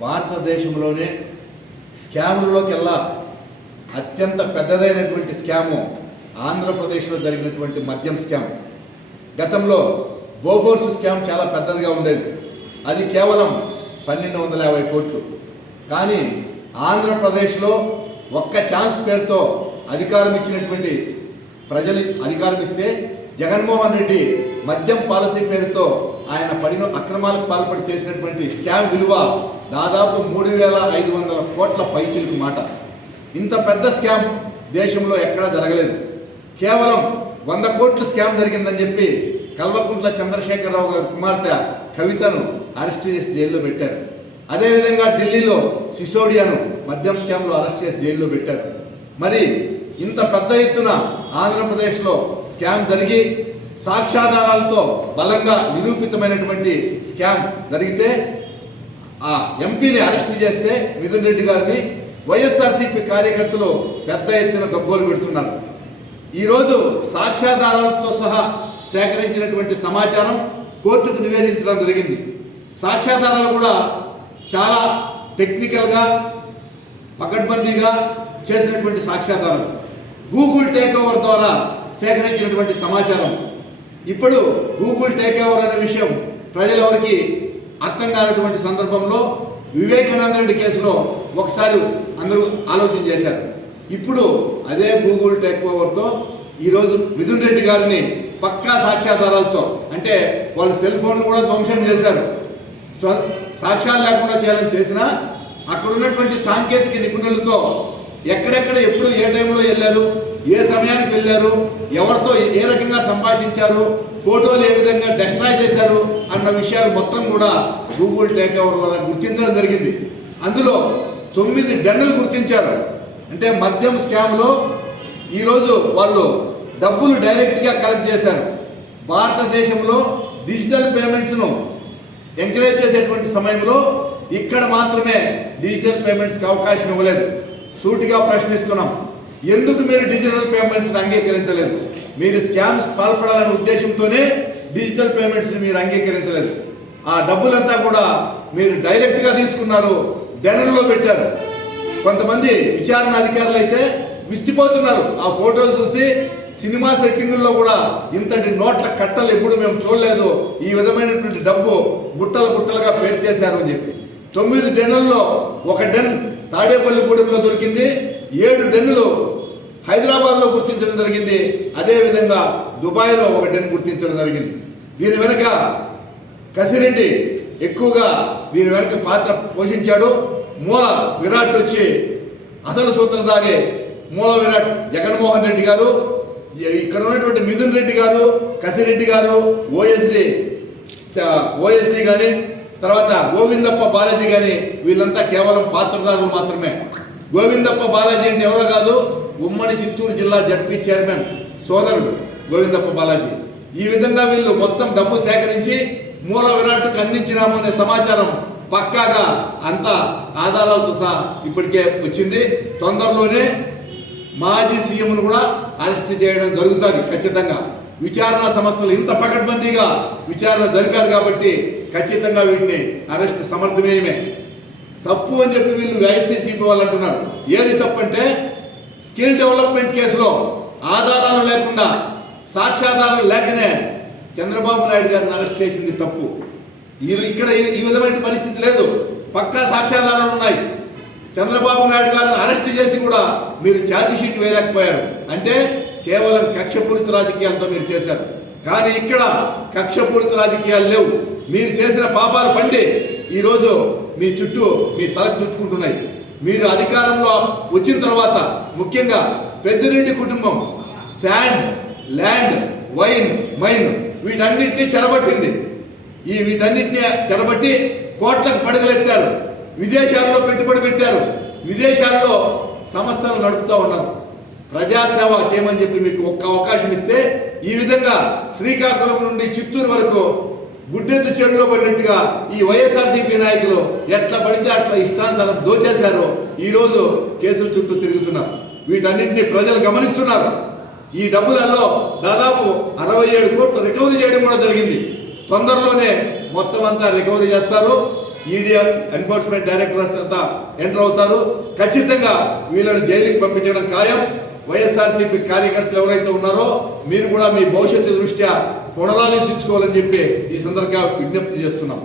భారతదేశంలోనే స్కాముల్లోకెల్లా అత్యంత పెద్దదైనటువంటి స్కాము ఆంధ్రప్రదేశ్లో జరిగినటువంటి మద్యం స్కామ్. గతంలో బోఫోర్స్ స్కామ్ చాలా పెద్దదిగా ఉండేది. అది కేవలం పన్నెండు వందల యాభై కోట్లు. కానీ ఆంధ్రప్రదేశ్లో ఒక్క ఛాన్స్ పేరుతో అధికారం ఇచ్చినటువంటి ప్రజలు అధికారం ఇస్తే జగన్మోహన్ రెడ్డి మద్యం పాలసీ పేరుతో ఆయన పడిన అక్రమాలకు పాల్పడి చేసినటువంటి స్కామ్ విలువ దాదాపు మూడు వేల ఐదు వందల కోట్ల పైచిలకు మాట. ఇంత పెద్ద స్కామ్ దేశంలో ఎక్కడా జరగలేదు. కేవలం వంద కోట్లు స్కామ్ జరిగిందని చెప్పి కల్వకుంట్ల చంద్రశేఖరరావు గారి కుమార్తె కవితను అరెస్ట్ చేసి జైల్లో పెట్టారు. అదేవిధంగా ఢిల్లీలో సిసోడియాను మద్యం స్కామ్లో అరెస్ట్ చేసి జైల్లో పెట్టారు. మరి ఇంత పెద్ద ఎత్తున ఆంధ్రప్రదేశ్లో స్కామ్ జరిగి సాక్ష్యాధారాలతో బలంగా నిరూపితమైనటువంటి స్కామ్ జరిగితే ఆ ఎంపీని అరెస్ట్ చేస్తే మిథున్ రెడ్డి గారిని వైఎస్ఆర్సీపీ కార్యకర్తలు పెద్ద ఎత్తున గగ్గోలు పెడుతున్నారు. ఈరోజు సాక్ష్యాధారాలతో సహా సేకరించినటువంటి సమాచారం కోర్టుకు నివేదించడం జరిగింది. సాక్ష్యాధారాలు కూడా చాలా టెక్నికల్గా పకడ్బందీగా చేసినటువంటి సాక్ష్యాధారం గూగుల్ టేక్ ఓవర్ ద్వారా సేకరించినటువంటి సమాచారం ఇప్పుడు గూగుల్ టేక్ ఓవర్ అనే విషయం ప్రజలెవరికి అర్థం కానటువంటి సందర్భంలో వివేకానంద రెడ్డి కేసులో ఒకసారి అందరూ ఆలోచన చేశారు. ఇప్పుడు అదే గూగుల్ టేక్ ఓవర్తో ఈరోజు మిథున్ రెడ్డి గారిని పక్కా సాక్ష్యాధారాలతో అంటే వాళ్ళ సెల్ ఫోన్లు కూడా ధ్వంసం చేశారు. సాక్ష్యాలు లేకుండా చేయాలని చేసినా అక్కడ ఉన్నటువంటి సాంకేతిక నిపుణులతో ఎక్కడెక్కడ ఎప్పుడు ఏ టైంలో వెళ్ళారు ఏ సమయానికి వెళ్ళారు ఎవరితో ఏ రకంగా సంభాషించారు ఫోటోలు ఏ విధంగా డెస్ట్రాయ్ చేశారు అన్న విషయాలు మొత్తం కూడా గూగుల్ టేక్ ఓవర్ వల్ల గుర్తించడం జరిగింది. అందులో తొమ్మిది డన్నులు గుర్తించారు. అంటే మద్యం స్కామ్లో ఈరోజు వాళ్ళు డబ్బులు డైరెక్ట్గా కలెక్ట్ చేశారు. భారతదేశంలో డిజిటల్ పేమెంట్స్ను ఎంకరేజ్ చేసేటువంటి సమయంలో ఇక్కడ మాత్రమే డిజిటల్ పేమెంట్స్కి అవకాశం ఇవ్వలేదు. సూటిగా ప్రశ్నిస్తున్నాం. ఎందుకు మీరు డిజిటల్ పేమెంట్స్ని అంగీకరించలేదు? మీరు స్కామ్స్ పాల్పడాలనే ఉద్దేశంతోనే డిజిటల్ పేమెంట్స్ని మీరు అంగీకరించలేదు. ఆ డబ్బులంతా కూడా మీరు డైరెక్ట్గా తీసుకున్నారు డెనల్లో పెట్టారు. కొంతమంది విచారణ అధికారులు అయితే విస్తిపోతున్నారు. ఆ ఫోటోలు చూసి సినిమా సెట్టింగుల్లో కూడా ఇంతటి నోట్ల కట్టలు ఎప్పుడు మేము చూడలేదు. ఈ విధమైనటువంటి డబ్బు గుట్టలు గుట్టలుగా పేరు చేశారు అని చెప్పి. తొమ్మిది డెన్నుల్లో ఒక డెన్ తాడేపల్లిగూడెంలో దొరికింది. ఏడు డెన్నులు హైదరాబాద్లో గుర్తించడం జరిగింది. అదేవిధంగా దుబాయ్లో ఒక డెన్ గుర్తించడం జరిగింది. దీని వెనుక కసిరెడ్డి ఎక్కువగా దీని వెనుక పాత్ర పోషించాడు. మూల విరాట్ వచ్చి అసలు సూత్రధారి మూల విరాట్ జగన్మోహన్ రెడ్డి గారు ఇక్కడ ఉన్నటువంటి మిథున్ రెడ్డి గారు కసిరెడ్డి గారు ఓఎస్డి ఓఎస్డి కానీ తర్వాత గోవిందప్ప బాలాజీ కానీ వీళ్ళంతా కేవలం పాత్రదారులు మాత్రమే. గోవిందప్ప బాలాజీ అంటే ఎవరో కాదు ఉమ్మడి చిత్తూరు జిల్లా జడ్పీ చైర్మన్ సోదరుడు గోవిందప్ప బాలాజీ. ఈ విధంగా వీళ్ళు మొత్తం డబ్బు సేకరించి మూల విరాట్కు అందించినాము అనే సమాచారం పక్కాగా అంత ఆధారాలతో సహా ఇప్పటికే వచ్చింది. తొందరలోనే మాజీ సీఎంను కూడా అరెస్ట్ చేయడం జరుగుతుంది ఖచ్చితంగా. విచారణ సంస్థలు ఇంత పకడ్బందీగా విచారణ జరిపారు కాబట్టి ఖచ్చితంగా వీటిని అరెస్ట్ సమర్థనీయమే. తప్పు అని చెప్పి వీళ్ళు వైఎస్సీసీపీ వాళ్ళు అంటున్నారు ఏది తప్పు అంటే స్కిల్ డెవలప్మెంట్ కేసులో ఆధారాలు లేకుండా సాక్ష్యాధారాలు లేకనే చంద్రబాబు నాయుడు గారిని అరెస్ట్ చేసింది తప్పు. ఇక్కడ ఈ- ఈ విధమైన పరిస్థితి లేదు. పక్కా సాక్ష్యాధారాలు ఉన్నాయి. చంద్రబాబు నాయుడు గారిని అరెస్ట్ చేసి కూడా మీరు ఛార్జ్ షీట్ వేయలేకపోయారు. అంటే కేవలం కక్షపూరిత రాజకీయాలతో మీరు చేశారు. కానీ ఇక్కడ కక్షపూరిత రాజకీయాలు లేవు. మీరు చేసిన పాపాలు పండి. ఈరోజు మీ చుట్టూ మీ తలకు చుట్టుకుంటున్నాయి మీరు అధికారంలో వచ్చిన తర్వాత ముఖ్యంగా పెద్దిరెడ్డి కుటుంబం శాండ్ ల్యాండ్ వైన్ మైన్ వీటన్నింటినీ చెడబట్టింది ఈ వీటన్నిటిని చెడబట్టి కోట్లకు పడగలెత్తారు. విదేశాల్లో పెట్టుబడి పెట్టారు. విదేశాల్లో సంస్థలు నడుపుతూ ఉన్నారు. ప్రజాసేవ చేయమని చెప్పి మీకు ఒక్క అవకాశం ఇస్తే ఈ విధంగా శ్రీకాకుళం నుండి చిత్తూరు వరకు గుడ్డెత్తు చెడులో పడినట్టుగా ఈ వైఎస్ఆర్సీపీ నాయకులు ఎట్లా పడితే అట్లా ఇష్టానుసారం దోచేశారో. ఈరోజు కేసుల చుట్టూ తిరుగుతున్నారు. వీటన్నింటినీ ప్రజలు గమనిస్తున్నారు. ఈ డబ్బులలో దాదాపు అరవై ఏడు కోట్లు రికవరీ చేయడం కూడా జరిగింది. తొందరలోనే మొత్తం అంతా రికవరీ చేస్తారు. ఈడీ ఎన్ఫోర్స్మెంట్ డైరెక్టర్స్ అంతా ఎంటర్ అవుతారు. ఖచ్చితంగా వీళ్ళని జైలుకి పంపించడం ఖాయం. వైఎస్ఆర్సీపీ కార్యకర్తలు ఎవరైతే ఉన్నారో మీరు కూడా మీ భవిష్యత్తు దృష్ట్యా పునరాలోచించుకోవాలని చెప్పి ఈ సందర్భంగా విజ్ఞప్తి చేస్తున్నాం.